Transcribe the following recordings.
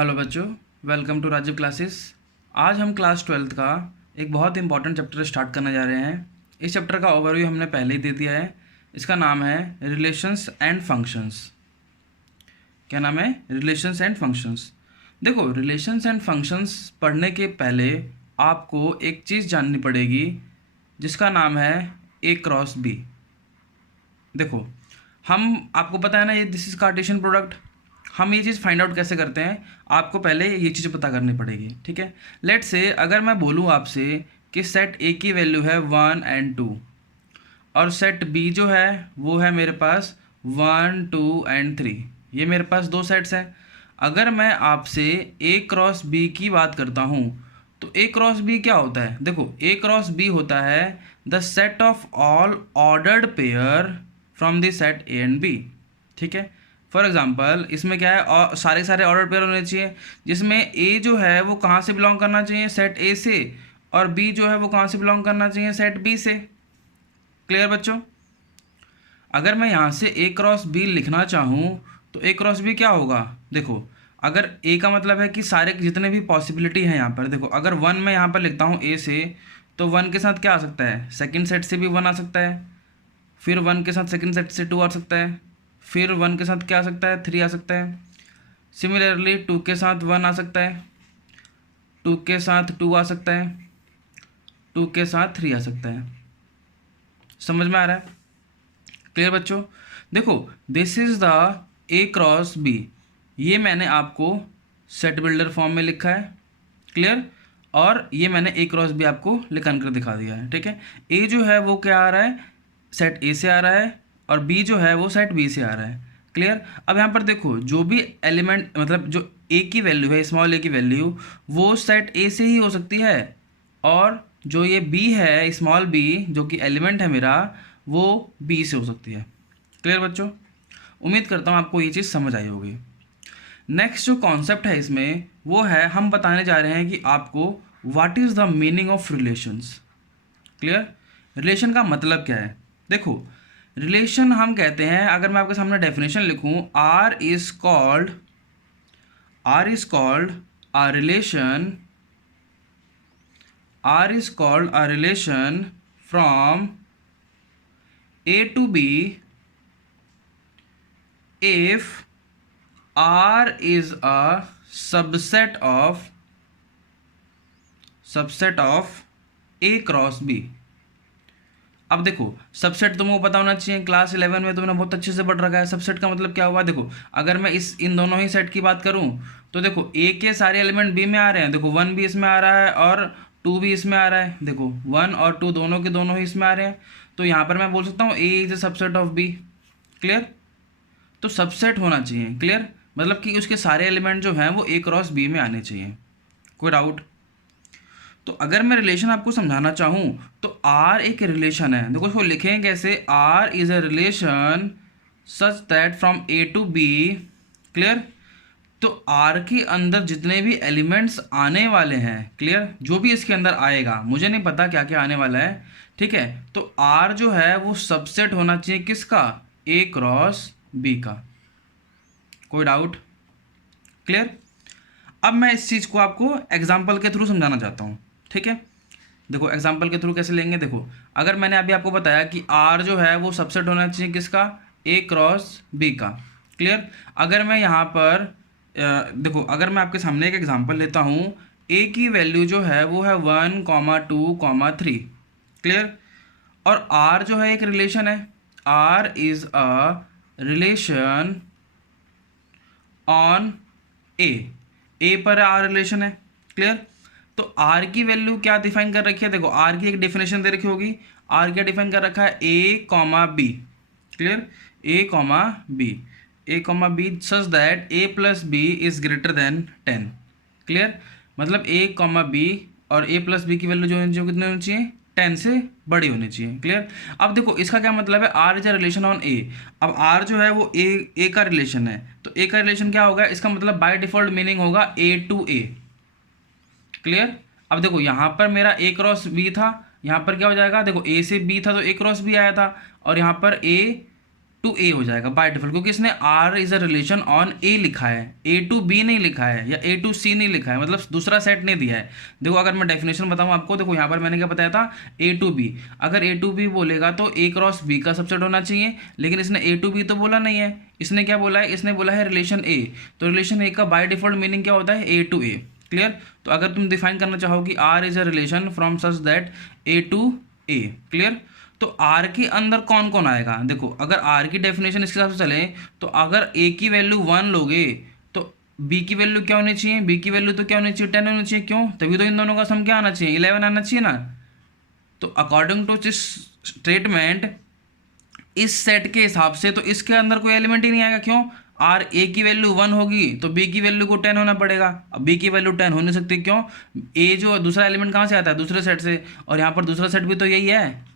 Hello बच्चों, welcome to Rajiv classes. आज हम क्लास 12th का एक बहुत इंपॉर्टेंट चैप्टर स्टार्ट करने जा रहे हैं। इस चैप्टर का ओवरव्यू हमने पहले ही दे दिया है। इसका नाम है रिलेशंस एंड फंक्शंस। क्या नाम है? Relations and functions. देखो, रिलेशंस एंड फंक्शंस पढ़ने के पहले आपको एक चीज़ जाननी पड़ेगी जिसका नाम है ए क्रॉस बी। देखो, हम आपको पता है ना, ये दिस इज कार्टेशियन प्रोडक्ट। हम ये चीज़ फाइंड आउट कैसे करते हैं, आपको पहले ये चीज़ पता करनी पड़ेगी। ठीक है, लेट से अगर मैं बोलूँ आपसे कि सेट ए की वैल्यू है 1 और 2 और सेट बी जो है वो है मेरे पास 1 2 और 3। ये मेरे पास दो सेट्स हैं। अगर मैं आपसे ए क्रॉस बी की बात करता हूँ तो ए क्रॉस बी क्या होता है? देखो, ए क्रॉस बी होता है the set of all ordered pair from the set A and B. ठीक है, फॉर एग्जांपल इसमें क्या है, और सारे सारे ऑर्डर पेयर होने चाहिए जिसमें ए जो है वो कहाँ से बिलोंग करना चाहिए? सेट ए से। और बी जो है वो कहाँ से बिलोंग करना चाहिए? सेट बी से। क्लियर बच्चों? अगर मैं यहाँ से ए क्रॉस बी लिखना चाहूँ तो ए क्रॉस बी क्या होगा? देखो, अगर ए का मतलब है कि सारे जितने भी पॉसिबिलिटी हैं यहाँ पर, देखो अगर वन मैं यहाँ पर लिखता हूँ ए से, तो वन के साथ क्या आ सकता है? सेकंड सेट से भी वन आ सकता है, फिर वन के साथ सेकंड सेट से टू आ सकता है, फिर वन के साथ क्या आ सकता है? 3 आ सकता है। सिमिलरली टू के साथ 1 आ सकता है, टू के साथ 2 आ सकता है, टू के साथ 3 आ सकता है। समझ में आ रहा है? क्लियर बच्चों? देखो, this is the A cross B. ये मैंने आपको सेट बिल्डर फॉर्म में लिखा है। क्लियर? और ये मैंने ए क्रॉस बी आपको लिखन कर दिखा दिया है। ठीक है, ए जो है वो क्या आ रहा है? सेट ए से आ रहा है, और बी जो है वो सेट बी से आ रहा है। क्लियर? अब यहाँ पर देखो, जो भी एलिमेंट मतलब जो ए की वैल्यू है, स्मॉल ए की वैल्यू, वो सेट ए से ही हो सकती है, और जो ये बी है, स्मॉल बी जो कि एलिमेंट है मेरा, वो बी से हो सकती है। क्लियर बच्चों? उम्मीद करता हूँ आपको ये चीज़ समझ आई होगी। नेक्स्ट जो कॉन्सेप्ट है इसमें वो है, हम बताने जा रहे हैं कि आपको what is the meaning of relations. Clear? Relation का मतलब क्या है? देखो, रिलेशन हम कहते हैं, अगर मैं आपके सामने डेफिनेशन लिखूं, R is called a relation, R is called a relation from A to B if R is a subset of A cross B। अब देखो, सबसेट तुमको पता होना चाहिए, क्लास 11 में तुमने बहुत अच्छे से पढ़ रखा है। सबसेट का मतलब क्या हुआ? देखो, अगर मैं इन दोनों ही सेट की बात करूं तो देखो, ए के सारे एलिमेंट बी में आ रहे हैं। देखो, 1 भी इसमें आ रहा है और 2 भी इसमें आ रहा है। देखो, 1 और 2 दोनों के दोनों ही इसमें आ रहे हैं, तो यहाँ पर मैं बोल सकता हूँ A is a subset of B. Clear? तो सबसेट होना चाहिए। क्लियर? मतलब कि उसके सारे एलिमेंट जो हैं वो ए क्रॉस बी में आने चाहिए। कोई डाउट? तो अगर मैं रिलेशन आपको समझाना चाहूँ तो आर एक रिलेशन है। देखो, इसको लिखें कैसे? R is a relation such that from A to B. Clear? तो आर के अंदर जितने भी एलिमेंट्स आने वाले हैं, क्लियर, जो भी इसके अंदर आएगा, मुझे नहीं पता क्या क्या आने वाला है, ठीक है, तो आर जो है वो सबसेट होना चाहिए किसका? ए क्रॉस बी का। कोई डाउट? क्लियर? अब मैं इस चीज़ को आपको एग्जाम्पल के थ्रू समझाना चाहता हूँ। ठीक है, देखो एग्जाम्पल के थ्रू कैसे लेंगे। देखो, अगर मैंने अभी आपको बताया कि आर जो है वो सबसेट होना चाहिए किसका? ए क्रॉस बी का। क्लियर? अगर मैं यहाँ पर देखो, अगर मैं आपके सामने एक एग्जाम्पल लेता हूँ, ए की वैल्यू जो है वो है 1 2 3। क्लियर? और आर जो है एक रिलेशन है। R is a relation on A पर आर रिलेशन है। क्लियर? तो आर की वैल्यू क्या डिफाइन कर रखी है? देखो, आर की एक डेफिनेशन दे रखी होगी। आर क्या डिफाइन कर रखा है? A comma B. Clear? A comma B such that A plus B is greater than 10। Clear? मतलब ए कॉमा बी और ए प्लस बी की वैल्यू जो कितनी होनी चाहिए? 10 से बड़ी होनी चाहिए। क्लियर? अब देखो, इसका क्या मतलब है? R is a relation on A. अब आर जो है वो ए का रिलेशन है, तो ए का रिलेशन क्या होगा? इसका मतलब बाय डिफॉल्ट मीनिंग होगा ए टू ए। क्लियर? अब देखो, यहाँ पर मेरा ए क्रॉस बी था, यहाँ पर क्या हो जाएगा? देखो, ए से बी था तो ए क्रॉस बी आया था, और यहाँ पर ए टू ए हो जाएगा बाय डिफॉल्ट, क्योंकि इसने R is a relation on A लिखा है, ए टू बी नहीं लिखा है या ए टू सी नहीं लिखा है, मतलब दूसरा सेट नहीं दिया है। देखो अगर मैं डेफिनेशन बताऊं आपको, देखो यहाँ पर मैंने क्या बताया था, ए टू बी, अगर ए टू बी बोलेगा तो ए क्रॉस बी का सबसेट होना चाहिए, लेकिन इसने ए टू बी तो बोला नहीं है, इसने क्या बोला है, इसने बोला है रिलेशन ए। तो रिलेशन ए का बाय डिफॉल्ट मीनिंग क्या होता है, ए टू ए। क्लियर। तो अगर तुम डिफाइन करना चाहो कि R is a relation from such that A to A, clear, तो आर के अंदर कौन कौन आएगा, देखो अगर आर की डेफिनेशन इसके हिसाब से चले तो अगर ए की वैल्यू 1 लोगे तो बी की वैल्यू क्या होनी चाहिए, बी की वैल्यू तो क्या होनी चाहिए, 10 होनी चाहिए। क्यों, तभी तो इन दोनों का सम क्या आना चाहिए, 11 आना चाहिए ना। तो अकॉर्डिंग टू दिस स्टेटमेंट, इस सेट के हिसाब से तो इसके अंदर कोई एलिमेंट ही नहीं आएगा। क्यों, आर ए की वैल्यू 1 होगी तो बी की वैल्यू को 10 होना पड़ेगा। अब बी की वैल्यू 10 हो नहीं सकती, क्यों, ए जो दूसरा एलिमेंट कहाँ से आता है, दूसरे सेट से, और यहाँ पर दूसरा सेट भी तो यही है।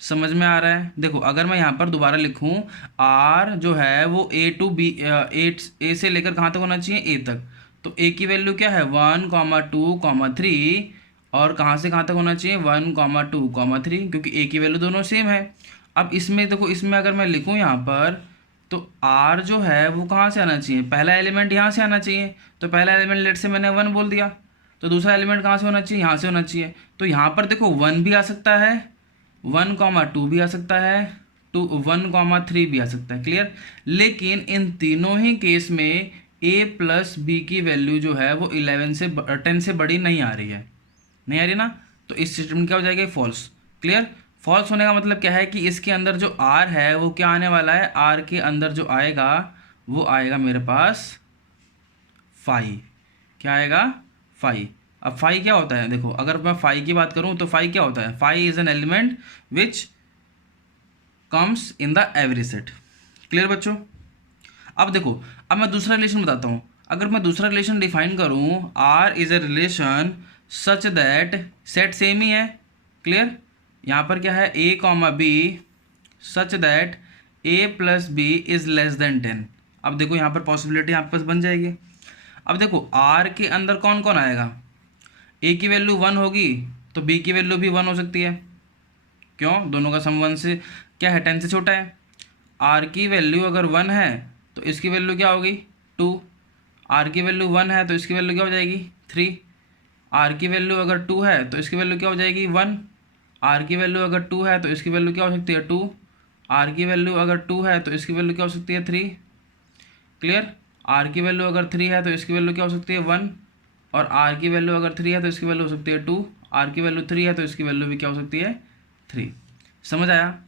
समझ में आ रहा है। देखो अगर मैं यहाँ पर दोबारा लिखूँ, आर जो है वो ए टू बी, ए से लेकर कहाँ तक होना चाहिए, ए तक। तो ए की वैल्यू क्या है, 1,2,3, और कहाँ से कहाँ तक होना चाहिए, 1,2,3, क्योंकि ए की वैल्यू दोनों सेम है। अब इसमें देखो, इसमें अगर मैं लिखूँ यहाँ पर, तो आर जो है वो कहाँ से आना चाहिए, पहला एलिमेंट यहाँ से आना चाहिए। तो पहला एलिमेंट लेट से मैंने 1 बोल दिया, तो दूसरा एलिमेंट कहाँ से होना चाहिए, यहाँ से होना चाहिए। तो यहाँ पर देखो 1 भी आ सकता है, 1,2 भी आ सकता है, 1,3 भी आ सकता है। क्लियर। लेकिन इन तीनों ही केस में a प्लस बी की वैल्यू जो है वो 10 से बड़ी नहीं आ रही है, नहीं आ रही ना। तो इस सिस्टम में क्या हो जाएगा, फॉल्स। क्लियर। फॉल्स होने का मतलब क्या है कि इसके अंदर जो r है वो क्या आने वाला है, r के अंदर जो आएगा वो आएगा मेरे पास 5। क्या आएगा, 5। अब 5 क्या होता है, देखो अगर मैं 5 की बात करूं तो 5 क्या होता है, 5 is an element which comes in the every set. Clear बच्चों। अब देखो, अब मैं दूसरा रिलेशन बताता हूं। अगर मैं दूसरा रिलेशन डिफाइन करूं, R is a relation such that, set same ही है। क्लियर। यहाँ पर क्या है, A comma B such that A plus B is less than 10। अब देखो यहाँ पर पॉसिबिलिटी आपके पास बन जाएगी। अब देखो आर के अंदर कौन कौन आएगा, ए की वैल्यू 1 होगी तो बी की वैल्यू भी 1 हो सकती है। क्यों, दोनों का सम 1 से क्या है, 10 से छोटा है। आर की वैल्यू अगर 1 है तो इसकी वैल्यू क्या होगी, 2। आर की वैल्यू 1 है तो इसकी वैल्यू क्या हो जाएगी, 3। आर की वैल्यू अगर 2 है तो इसकी वैल्यू क्या हो जाएगी, 1। आर की वैल्यू अगर 2 है तो इसकी वैल्यू क्या हो सकती है, 2। आर की वैल्यू अगर 2 है तो इसकी वैल्यू क्या हो सकती है, 3। क्लियर। आर की वैल्यू अगर 3 है तो इसकी वैल्यू क्या हो सकती है, 1। और आर की वैल्यू अगर 3 है तो इसकी वैल्यू हो सकती है 2। आर की वैल्यू 3 है तो इसकी वैल्यू भी क्या हो सकती है, 3। समझ आया।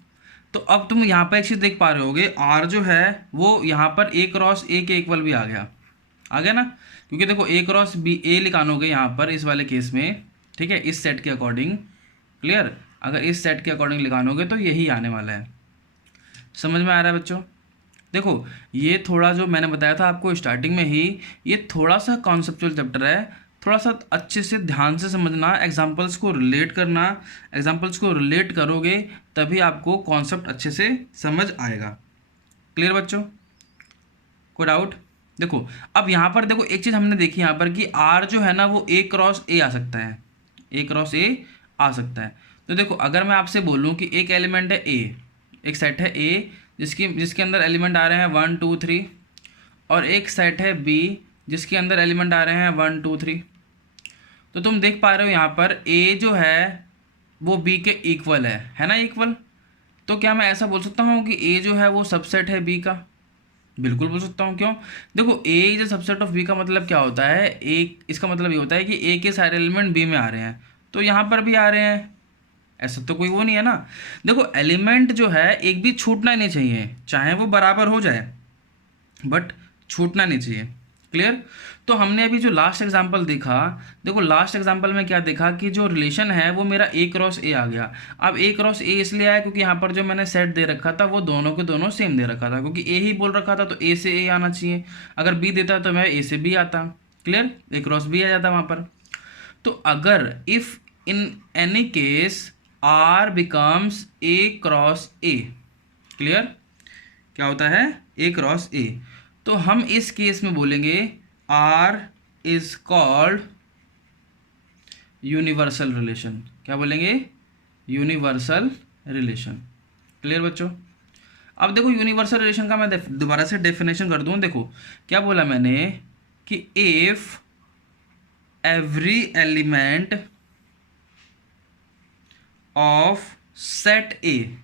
तो अब तुम यहाँ पर एक चीज़ देख पा रहे होगे, आर जो है वो यहाँ पर ए क्रॉस ए के इक्वल भी आ गया ना, क्योंकि देखो ए क्रॉस बी ए लिखानोगे यहाँ पर इस वाले केस में, ठीक है, इस सेट के अकॉर्डिंग। क्लियर। अगर इस सेट के अकॉर्डिंग लिखानोगे तो यही आने वाला है। समझ में आ रहा है बच्चों। देखो ये थोड़ा जो मैंने बताया था आपको स्टार्टिंग में ही, ये थोड़ा सा कॉन्सेप्चुअल चैप्टर है, थोड़ा सा अच्छे से ध्यान से समझना, एग्जांपल्स को रिलेट करना। एग्जांपल्स को रिलेट करोगे तभी आपको कॉन्सेप्ट अच्छे से समझ आएगा। क्लियर बच्चों, कोई डाउट। देखो अब यहाँ पर देखो एक चीज़ हमने देखी यहाँ पर कि आर जो है ना वो ए क्रॉस ए आ सकता है, ए क्रॉस ए आ सकता है। तो देखो अगर मैं आपसे बोलूँ कि एक एलिमेंट है ए, एक सेट है ए जिसके अंदर एलिमेंट आ रहे हैं 1 2 3, और एक सेट है बी जिसके अंदर एलिमेंट आ रहे हैं 1 2 3। तो तुम देख पा रहे हो यहाँ पर ए जो है वो बी के इक्वल है ना, इक्वल। तो क्या मैं ऐसा बोल सकता हूँ कि ए जो है वो सबसेट है बी का, बिल्कुल बोल सकता हूँ। क्यों, देखो A is a subset of B का मतलब क्या होता है, ए इसका मतलब ये होता है कि ए के सारे एलिमेंट बी में आ रहे हैं तो यहाँ पर भी आ रहे हैं, ऐसा तो कोई वो नहीं है ना। देखो एलिमेंट जो है एक भी छूटना नहीं चाहिए, चाहे वो बराबर हो जाए बट छूटना नहीं चाहिए। क्लियर। तो हमने अभी जो लास्ट एग्जांपल देखा, देखो लास्ट एग्जांपल में क्या देखा कि जो रिलेशन है वो मेरा ए क्रॉस ए आ गया। अब ए क्रॉस ए इसलिए आया क्योंकि यहाँ पर जो मैंने सेट दे रखा था वो दोनों के दोनों सेम दे रखा था, क्योंकि ए ही बोल रखा था तो ए से ए आना चाहिए। अगर बी देता तो मैं ए से बी आता। क्लियर, ए क्रॉस बी आ जाता वहाँ पर। तो अगर if in any case R becomes A cross A, clear, क्या होता है, ए क्रॉस ए, तो हम इस केस में बोलेंगे R is called universal relation. क्या बोलेंगे, यूनिवर्सल रिलेशन। क्लियर बच्चों। अब देखो यूनिवर्सल रिलेशन का मैं दोबारा से डेफिनेशन कर दूं। देखो क्या बोला मैंने कि if every element of set A,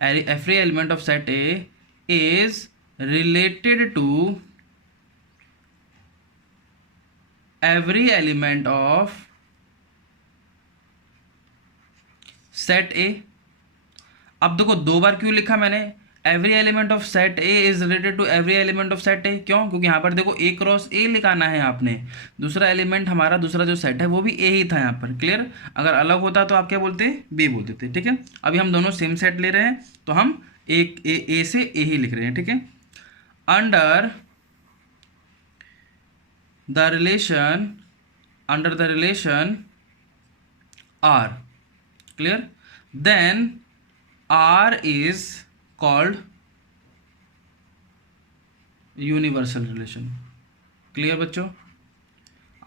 every element of set A is related to every element of set A। अब देखो दो बार क्यों लिखा मैंने, every element of set A is related to every element of set A, क्यों? क्योंकि यहाँ पर देखो ए क्रॉस ए लिखाना है आपने, दूसरा एलिमेंट हमारा दूसरा जो सेट है वो भी ए ही था यहाँ पर। क्लियर? अगर अलग होता तो आप क्या बोलते, बी बोलते थे। ठीक है, अभी हम दोनों सेम सेट ले रहे हैं तो हम एक ए से ए ही लिख रहे हैं। ठीक है, under the relation R, clear, then R is called universal relation. Clear बच्चों?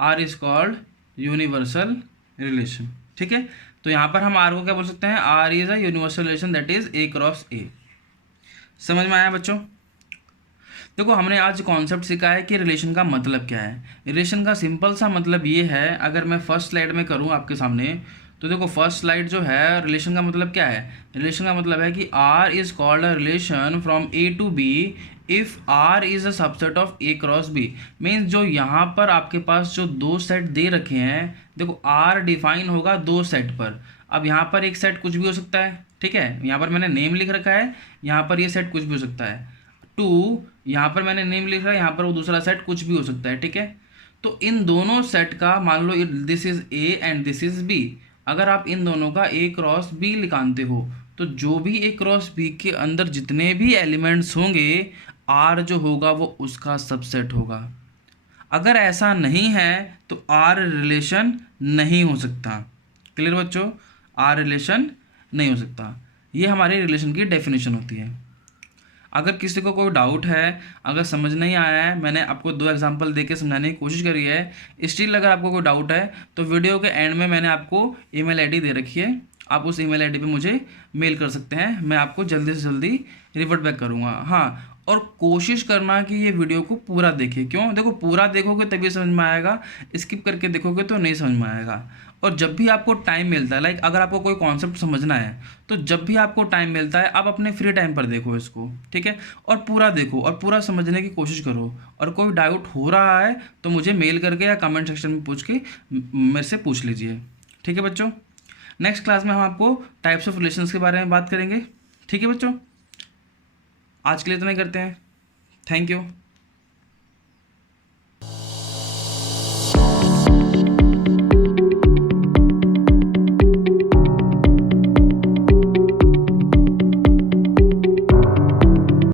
R is called universal relation. ठीक है, तो यहाँ पर हम R को क्या बोल सकते हैं, R is a universal relation that is A cross A। समझ में आया बच्चों? देखो हमने आज कॉन्सेप्ट सीखा है कि रिलेशन का मतलब क्या है। रिलेशन का सिंपल सा मतलब ये है, अगर मैं फर्स्ट स्लाइड में करूँ आपके सामने, तो देखो फर्स्ट स्लाइड जो है, रिलेशन का मतलब क्या है, रिलेशन का मतलब है कि R is called a relation from A to B if R is a subset of A cross B. Means जो यहाँ पर आपके पास जो दो सेट दे रखे हैं, देखो आर डिफाइन होगा दो सेट पर। अब यहाँ पर एक सेट कुछ भी हो सकता है, ठीक है, यहाँ पर मैंने नेम लिख रखा है, यहाँ पर ये सेट कुछ भी हो सकता है। टू, यहाँ पर मैंने नेम लिख रहा है, यहाँ पर वो दूसरा सेट कुछ भी हो सकता है। ठीक है, तो इन दोनों सेट का मान लो this is A and this is B, अगर आप इन दोनों का ए क्रॉस बी निकालते हो तो जो भी ए क्रॉस बी के अंदर जितने भी एलिमेंट्स होंगे, आर जो होगा वो उसका सबसेट होगा। अगर ऐसा नहीं है तो आर रिलेशन नहीं हो सकता। क्लियर बच्चों? आर रिलेशन नहीं हो सकता। ये हमारे रिलेशन की डेफिनेशन होती है। अगर किसी को कोई डाउट है, अगर समझ नहीं आया है, मैंने आपको दो एग्जांपल देके समझाने की कोशिश करी है, स्टिल अगर आपको कोई डाउट है तो वीडियो के एंड में मैंने आपको ईमेल आईडी दे रखी है, आप उस ईमेल आईडी पे मुझे मेल कर सकते हैं, मैं आपको जल्दी से जल्दी रिवर्ट बैक करूँगा। हाँ, और कोशिश करना कि ये वीडियो को पूरा देखें। क्यों? देखो पूरा देखोगे तभी समझ में आएगा, स्किप करके देखोगे तो नहीं समझ में आएगा। और जब भी आपको टाइम मिलता है, लाइक अगर आपको कोई कॉन्सेप्ट समझना है तो जब भी आपको टाइम मिलता है आप अपने फ्री टाइम पर देखो इसको, ठीक है, और पूरा देखो और पूरा समझने की कोशिश करो। और कोई डाउट हो रहा है तो मुझे मेल करके या कमेंट सेक्शन में पूछ के मेरे से पूछ लीजिए। ठीक है बच्चों, नेक्स्ट क्लास में हम आपको टाइप्स ऑफ रिलेशंस के बारे में बात करेंगे। ठीक है बच्चों, आज के लिए इतना ही करते हैं। Thank you.